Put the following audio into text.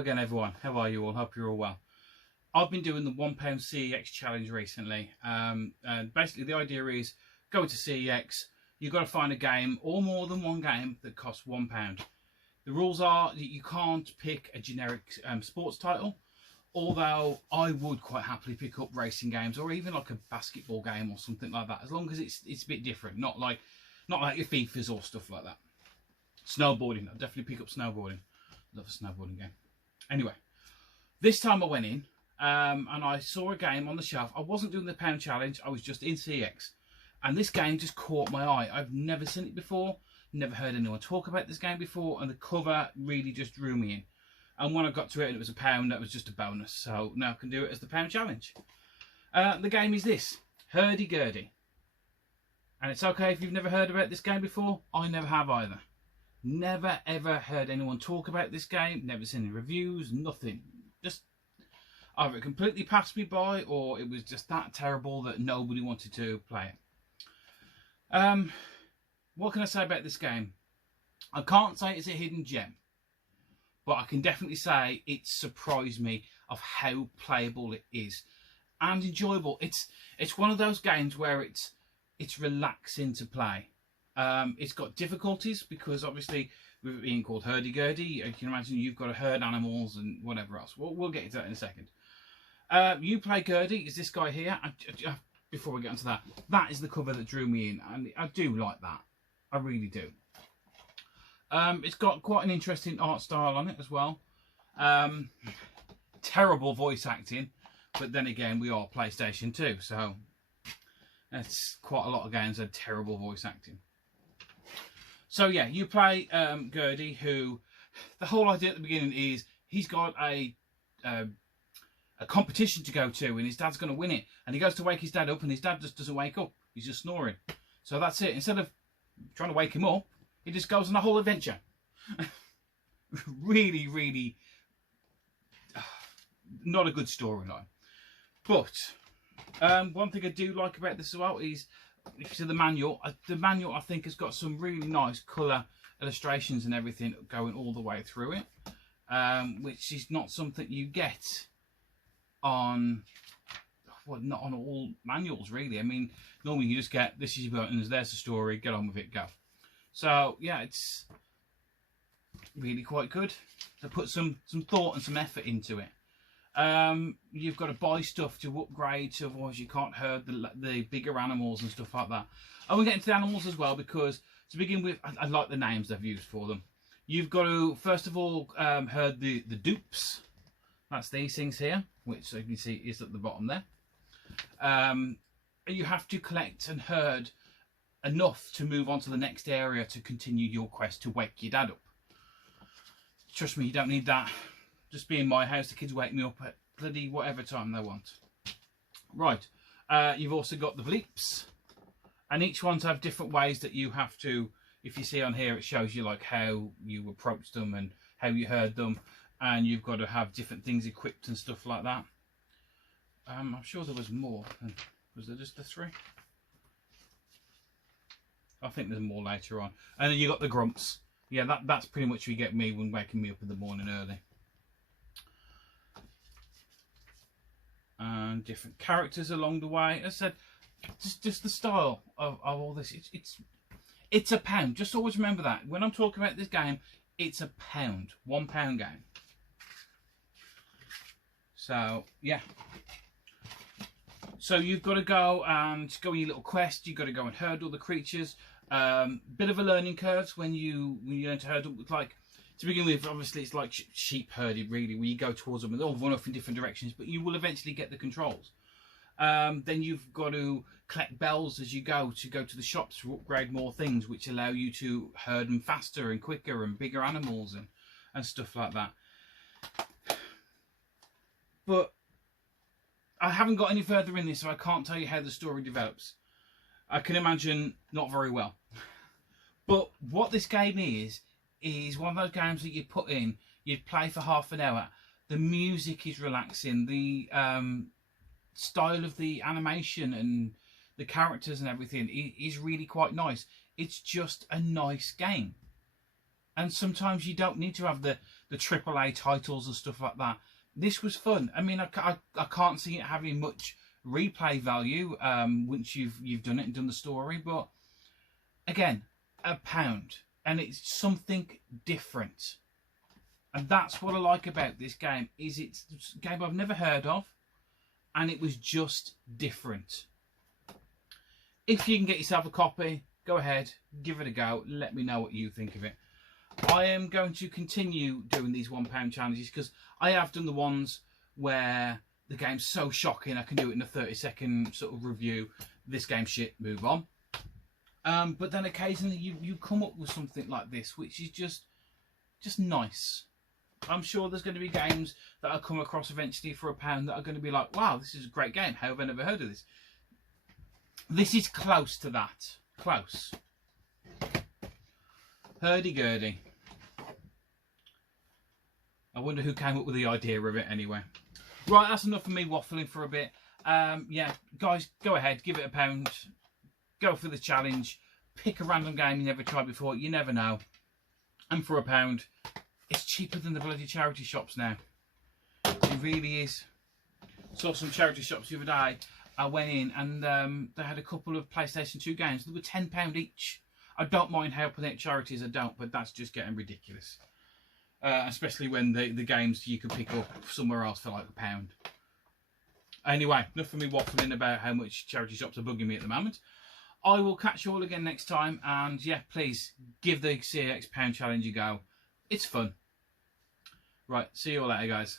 Hello again everyone, how are you all? Hope you're all well. I've been doing the £1 CEX challenge recently, and basically the idea is go to CEX, you've got to find a game or more than one game that costs £1. The rules are that you can't pick a generic sports title, although I would quite happily pick up racing games or even like a basketball game or something like that, as long as it's a bit different, not like your FIFAs or stuff like that. Snowboarding, I'll definitely pick up snowboarding. Love a snowboarding game. Anyway, this time I went in and I saw a game on the shelf. I wasn't doing the pound challenge, I was just in CEX. And this game just caught my eye. I've never seen it before, never heard anyone talk about this game before, and the cover really just drew me in. And when I got to it and it was £1, that was just a bonus. So now I can do it as the pound challenge. The game is this, Hurdy-Gurdy. And it's okay if you've never heard about this game before. I never have either. Never ever heard anyone talk about this game, never seen any reviews, nothing. Just either it completely passed me by or it was just that terrible that nobody wanted to play it. What can I say about this game? I can't say it's a hidden gem, but I can definitely say it surprised me of how playable it is and enjoyable. It's one of those games where it's relaxing to play. It's got difficulties because obviously with it being called Hurdy-Gurdy, you can imagine you've got to herd animals and whatever else. We'll get into that in a second. You play Gurdy, is this guy here. Before we get into that, that is the cover that drew me in, and I do like that. I really do. It's got quite an interesting art style on it as well. Terrible voice acting, but then again, we are PlayStation 2, so that's quite a lot of games that had terrible voice acting. So yeah, you play Gurdy, who the whole idea at the beginning is he's got a competition to go to, and his dad's going to win it. And he goes to wake his dad up, and his dad just doesn't wake up. He's just snoring. So that's it. Instead of trying to wake him up, he just goes on a whole adventure. Really, really not a good storyline. But one thing I do like about this as well is, if you see the manual I think has got some really nice colour illustrations and everything going all the way through it, which is not something you get on, well, not on all manuals really. I mean, normally you just get, this is your buttons, there's the story, get on with it, go. So yeah, it's really quite good. To put some thought and some effort into it. You've got to buy stuff to upgrade, so otherwise you can't herd the bigger animals and stuff like that. I will get into the animals as well, because to begin with, I like the names they've used for them. You've got to first of all herd the dupes. That's these things here, which you can see is at the bottom there. You have to collect and herd enough to move on to the next area to continue your quest to wake your dad up. Trust me, you don't need that. Just be in my house, the kids wake me up at bloody whatever time they want. Right, you've also got the bleeps, and each ones have different ways that you have to, if you see on here, it shows you like how you approach them and how you herd them, and you've got to have different things equipped and stuff like that. I'm sure there was more. Was there just the 3? I think there's more later on. And then you got the grumps. Yeah, that's pretty much what you get me when waking me up in the morning early. And different characters along the way. As I said, just the style of all this. It's £1. Just always remember that. When I'm talking about this game, it's £1. £1 game. So, yeah. So you've got to go and go on your little quest. You've got to go and herd all the creatures. Bit of a learning curve when you learn to herd. Like, to begin with, obviously it's like sheep herding really, where you go towards them and they'll run off in different directions, but you will eventually get the controls. Then you've got to collect bells as you go to the shops to upgrade more things, which allow you to herd them faster and quicker and bigger animals and stuff like that. But I haven't got any further in this, so I can't tell you how the story develops. I can imagine not very well. But what this game is one of those games that you put in, you'd play for half an hour. The music is relaxing. The style of the animation and the characters and everything is really quite nice. It's just a nice game. And sometimes you don't need to have the the AAA titles and stuff like that. This was fun. I mean, I can't see it having much replay value once you've done it and done the story, but again, £1, and it's something different. And that's what I like about this game, is it's a game I've never heard of, and it was just different. If you can get yourself a copy, go ahead, give it a go, let me know what you think of it. I am going to continue doing these £1 challenges because I have done the ones where the game's so shocking I can do it in a 30-second sort of review. This game's shit, move on. But then occasionally you come up with something like this, which is just nice. I'm sure there's going to be games that I'll come across eventually for £1 that are going to be like, wow, this is a great game. How have I never heard of this? This is close to that. Close. Hurdy-gurdy. I wonder who came up with the idea of it anyway. Right, that's enough of me waffling for a bit. Yeah, guys, go ahead, give it £1. Go for the challenge. Pick a random game you never tried before. You never know. And for £1, it's cheaper than the bloody charity shops now. It really is. Saw some charity shops the other day. I went in and they had a couple of PlayStation 2 games. They were £10 each. I don't mind helping out charities, I don't, but that's just getting ridiculous. Especially when the games you can pick up somewhere else for like £1. Anyway, enough of me waffling about how much charity shops are bugging me at the moment. I will catch you all again next time, and yeah, please give the CEX £1 challenge a go. It's fun. Right, see you all later, guys.